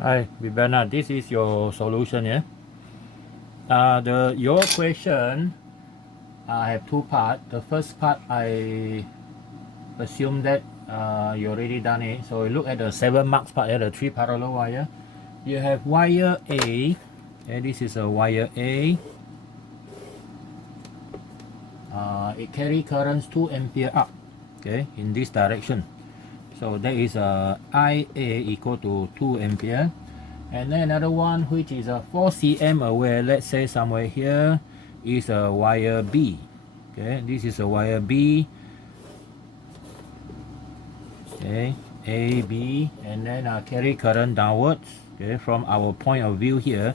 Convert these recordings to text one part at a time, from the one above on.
Hi, Bibiyanna. This is your solution, yeah. Your question, I have two parts. The first part, I assume that you already done it. So look at the 7 marks part, yeah, the three parallel wire. You have wire A. Okay, this is a wire A. It carry currents 2 ampere up. Okay, in this direction. So that is IA equal to 2 ampere. And then another one which is a 4 cm away, let's say somewhere here, is a wire B. Okay, this is a wire B. Okay, A, B, and then carry current downwards. Okay, from our point of view here,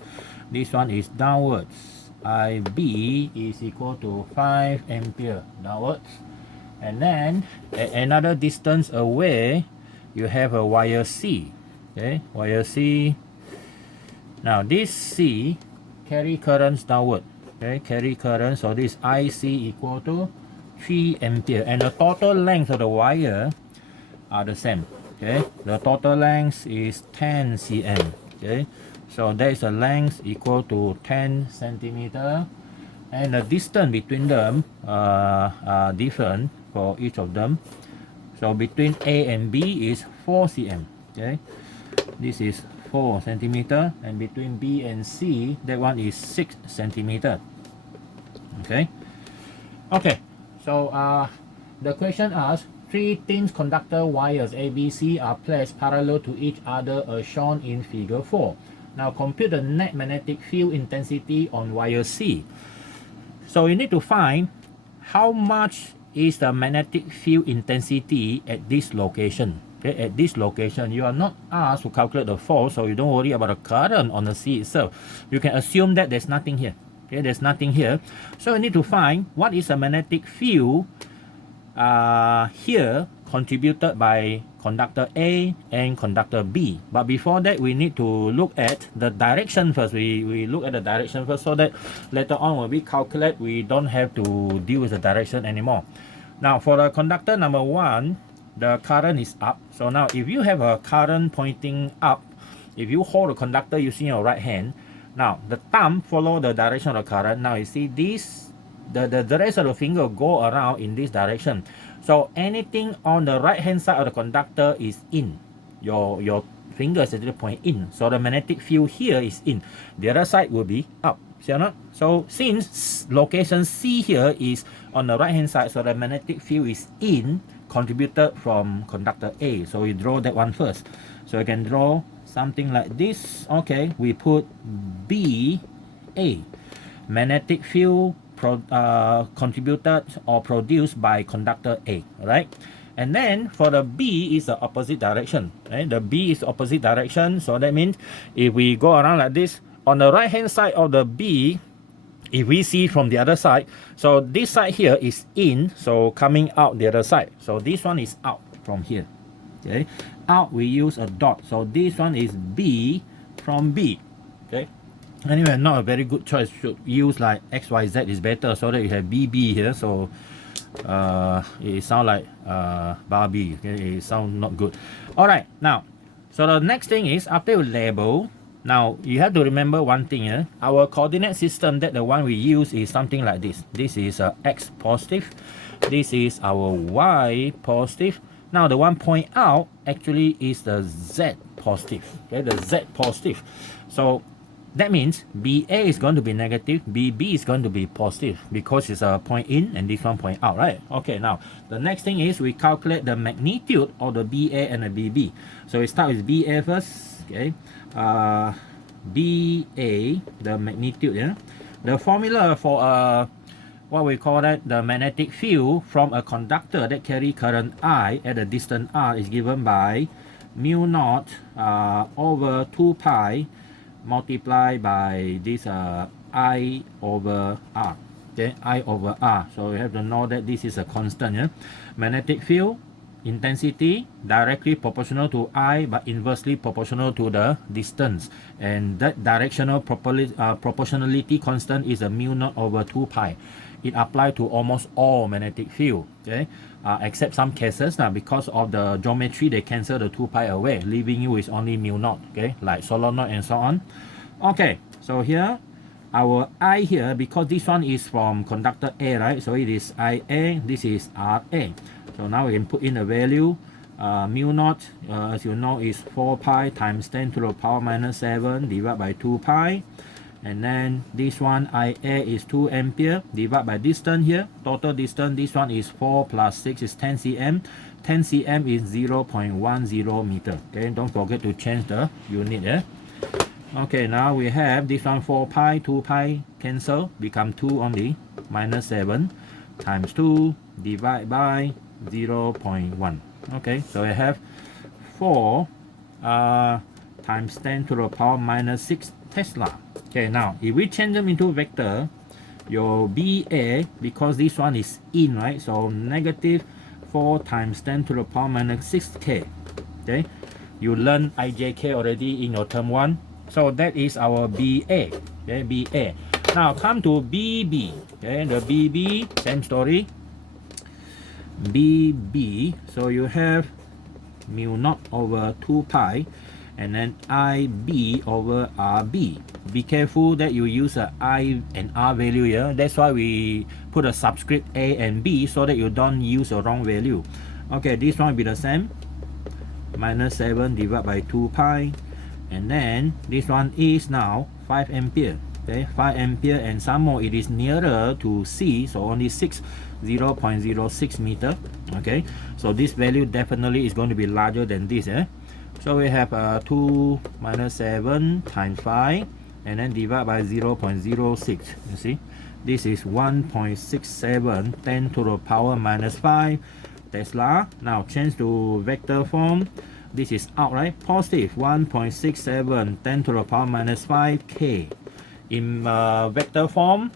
this one is downwards. IB is equal to 5 ampere downwards. And then at another distance away, you have a wire C. Okay, wire C. Now this C carry currents downward. Okay, carry current. So this IC equal to 3 ampere, and the total length of the wire are the same. Okay, the total length is 10 cm. Okay, so there is a length equal to 10 centimeter, and the distance between them are different for each of them. So between A and B is 4 cm. Okay, this is 4 centimeter, and between B and C, that one is 6 centimeter. Okay. Okay. So the question asks, three thin conductor wires ABC are placed parallel to each other as shown in figure 4. Now compute the net magnetic field intensity on wire C. So you need to find how much is the magnetic field intensity at this location. Okay, at this location, you are not asked to calculate the force, so you don't worry about the current on the C itself. You can assume that there's nothing here. Okay, there's nothing here. So you need to find what is the magnetic field here contributed by conductor A and conductor B. But before that, we need to look at the direction first. We look at the direction first, so that later on when we calculate, we don't have to deal with the direction anymore. Now for the conductor number 1, the current is up. So now if you have a current pointing up, if you hold the conductor using your right hand, now the thumb follow the direction of the current. Now you see this, the rest of the finger go around in this direction. So anything on the right hand side of the conductor is in. Your finger is actually point in. So the magnetic field here is in. The other side will be up. See or not? So since location C here is on the right hand side, so the magnetic field is in, contributed from conductor A. So we draw that one first. So you can draw something like this. Okay, we put BA, magnetic field contributed or produced by conductor A. Right? And then for the B is the opposite direction. Right? The B is opposite direction. So that means if we go around like this, on the right hand side of the B, if we see from the other side, so this side here is in, so coming out the other side. So this one is out from here. Okay, out we use a dot. So this one is B from B. Okay, anyway, not a very good choice. Should use like XYZ is better, so that you have BB here. So it sound like Barbie. Okay, it sound not good. All right, now, so the next thing is after you label. Now, you have to remember one thing. Our coordinate system, that the one we use is something like this. This is X positive. This is our Y positive. Now, the one point out actually is the Z positive. Okay, the Z positive. So, that means BA is going to be negative, BB is going to be positive because it's a point in and this one point out, right? Okay, now, the next thing is we calculate the magnitude of the BA and the BB. So, we start with BA first. Okay. BA, the magnitude, yeah. The formula for what we call that, the magnetic field from a conductor that carry current I at a distance R is given by mu naught over 2 pi multiplied by this I over R. Okay, I over R. So you have to know that this is a constant, yeah. Magnetic field intensity directly proportional to I but inversely proportional to the distance, and that directional proportionality constant is a mu naught over 2 pi. It applies to almost all magnetic field, okay, except some cases now, because of the geometry they cancel the 2 pi away, leaving you with only mu naught, okay, like solenoid and so on. Okay, so here our I here, because this one is from conductor A, right? So it is IA, this is RA. So now we can put in the value. Mu naught, as you know, is 4 pi times 10 to the power minus 7 divided by 2 pi. And then this one, IA, is 2 ampere divided by distance here. Total distance, this one is 4 plus 6 is 10 cm. 10 cm is 0.10 meter. Okay, don't forget to change the unit here. Okay, now we have this one 4 pi, 2 pi cancel, become 2 only, minus 7 times 2 divided by 0.1. Okay, so I have 4 times 10 to the power minus 6 Tesla. Okay, now if we change them into vector, your BA, because this one is in, right? So negative 4 times 10 to the power minus 6K. Okay, you learn IJK already in your term 1. So that is our BA. Okay, BA. Now come to BB. Okay, the BB, same story. BB, so you have mu naught over 2 pi, and then IB over RB. Be careful that you use a I and R value here. That's why we put a subscript A and B, so that you don't use a wrong value. Okay, this one will be the same. Minus 7 divided by 2 pi. And then this one is now 5 ampere. Okay, 5 ampere, and some more it is nearer to C, so only 0.06 meter. Okay, so this value definitely is going to be larger than this. So we have 2 minus 7 times 5, and then divide by 0.06. You see, this is 1.67 10 to the power minus 5 Tesla. Now change to vector form. This is out, right? Positive 1.67 10 to the power minus 5 K. In vector form,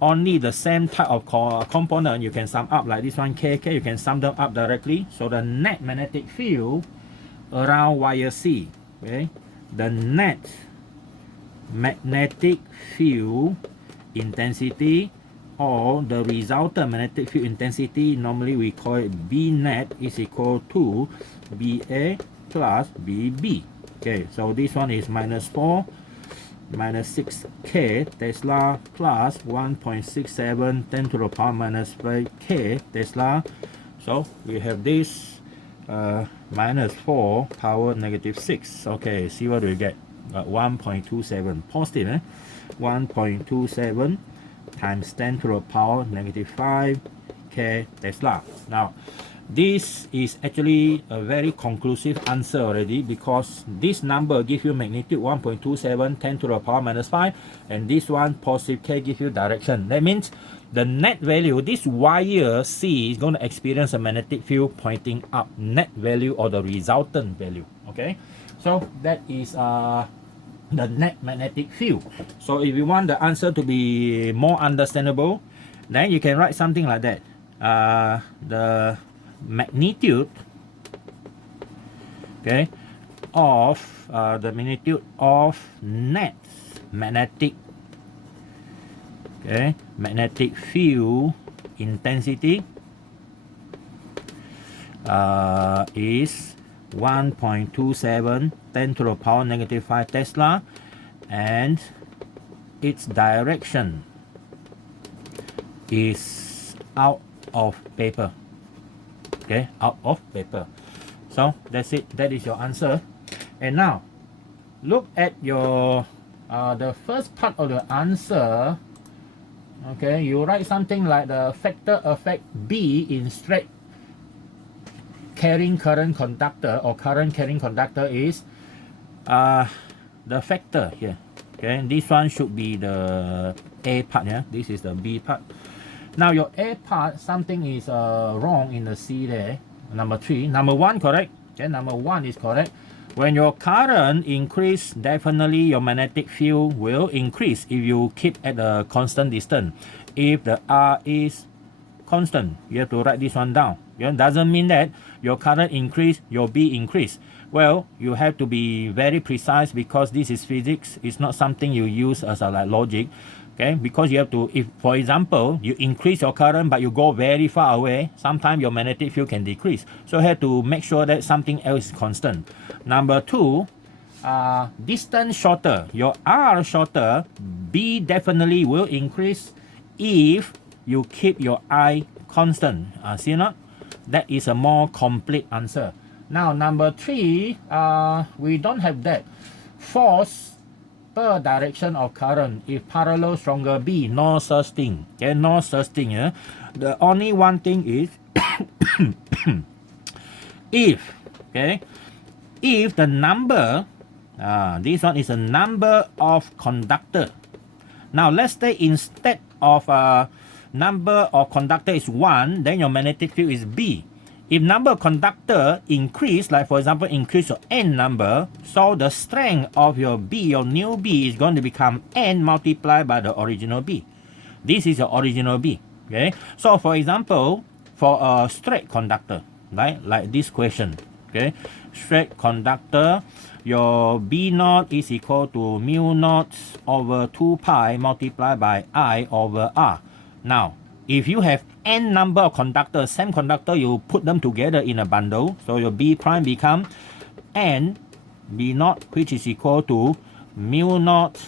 only the same type of component you can sum up, like this one KK, you can sum them up directly. So the net magnetic field around wire C, okay, the net magnetic field intensity, or the resultant magnetic field intensity, normally we call it B net, is equal to BA plus BB. Okay, so this one is minus 4 minus 6K Tesla plus 1.67 10 to the power minus 5K Tesla. So we have this minus 4 power negative 6. Okay, see what we get. 1.27 positive, 1.27 times 10 to the power negative 5K Tesla. Now this is actually a very conclusive answer already, because this number gives you magnitude 1.27 10 to the power minus 5, and this one positive K gives you direction. That means the net value, this wire C is going to experience a magnetic field pointing up, net value or the resultant value. Okay, so that is the net magnetic field. So if you want the answer to be more understandable, then you can write something like that. The magnitude, okay, of the magnitude of net magnetic, okay, magnetic field intensity is 1.27 10 to the power negative 5 Tesla, and its direction is out of paper. Okay, out of paper. So that's it. That is your answer. And now look at your the first part of the answer. Okay, you write something like the factor effect B in straight carrying current conductor or current carrying conductor is the factor here. Okay, this one should be the A part. Yeah, this is the B part. Now your A part, something is wrong in the C there. Number 3, number 1 correct. Okay, number 1 is correct. When your current increase, definitely your magnetic field will increase if you keep at a constant distance. If the R is constant, you have to write this one down. It doesn't mean that your current increase, your B increase. Well, you have to be very precise because this is physics. It's not something you use as a like logic. Okay, because you have to, if for example, you increase your current but you go very far away, sometimes your magnetic field can decrease. So you have to make sure that something else is constant. Number two, distance shorter, your R shorter, B definitely will increase if you keep your I constant. See or not? That is a more complete answer. Now number three, we don't have that. Force per direction of current, if parallel stronger B, no such thing. Okay, no such thing. Yeah? The only one thing is if, okay, if the number, this one is a number of conductor. Now let's say instead of number of conductor is 1, then your magnetic field is B. If number of conductor increase, like for example increase your N number, so the strength of your B, your new B, is going to become N multiplied by the original B. This is your original B. Okay. So for example, for a straight conductor, right, like this question, okay, straight conductor, your B naught is equal to mu naught over 2 pi multiplied by I over R. Now, if you have N number of conductors, same conductor, you put them together in a bundle. So your B prime become N B naught, which is equal to mu naught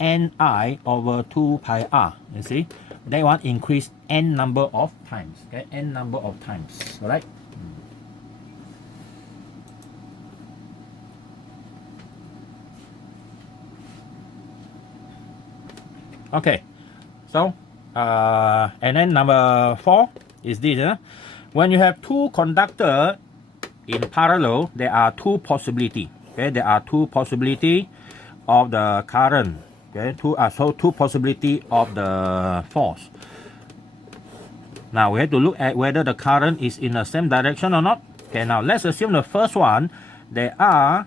Ni over 2 pi R. You see? That one increase N number of times. Okay, N number of times. Alright? Okay. So and then number 4 is this. When you have two conductors in parallel, there are two possibilities. Okay, there are two possibilities of the current. Okay, two possibilities of the force. Now we have to look at whether the current is in the same direction or not. Okay, now let's assume the first one, they are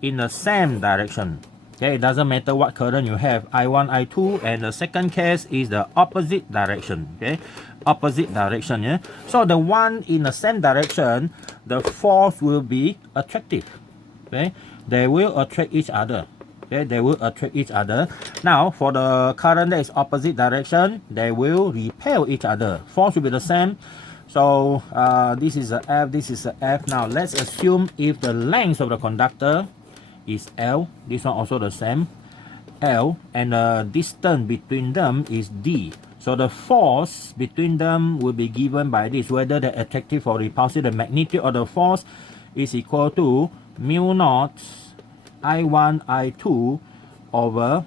in the same direction. Okay, it doesn't matter what current you have, I1, I2, and the second case is the opposite direction. Okay, opposite direction. Yeah. So the one in the same direction, the force will be attractive. Okay, they will attract each other. Okay, they will attract each other. Now for the current that is opposite direction, they will repel each other. Force will be the same. So this is a F, this is a F. Now let's assume if the length of the conductor is L, this one also the same, L, and the distance between them is D. So the force between them will be given by this, whether they're attractive or repulsive. The magnitude of the force is equal to mu naught I1, I2 over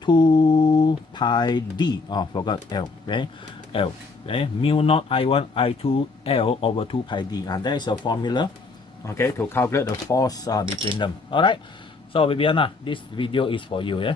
2 pi D. Oh, forgot L. Okay, L. Okay, mu naught I1, I2 L over 2 pi D. And that is a formula. Okay, to calculate the force between them. Alright, so Bibiyanna, this video is for you. Yeah.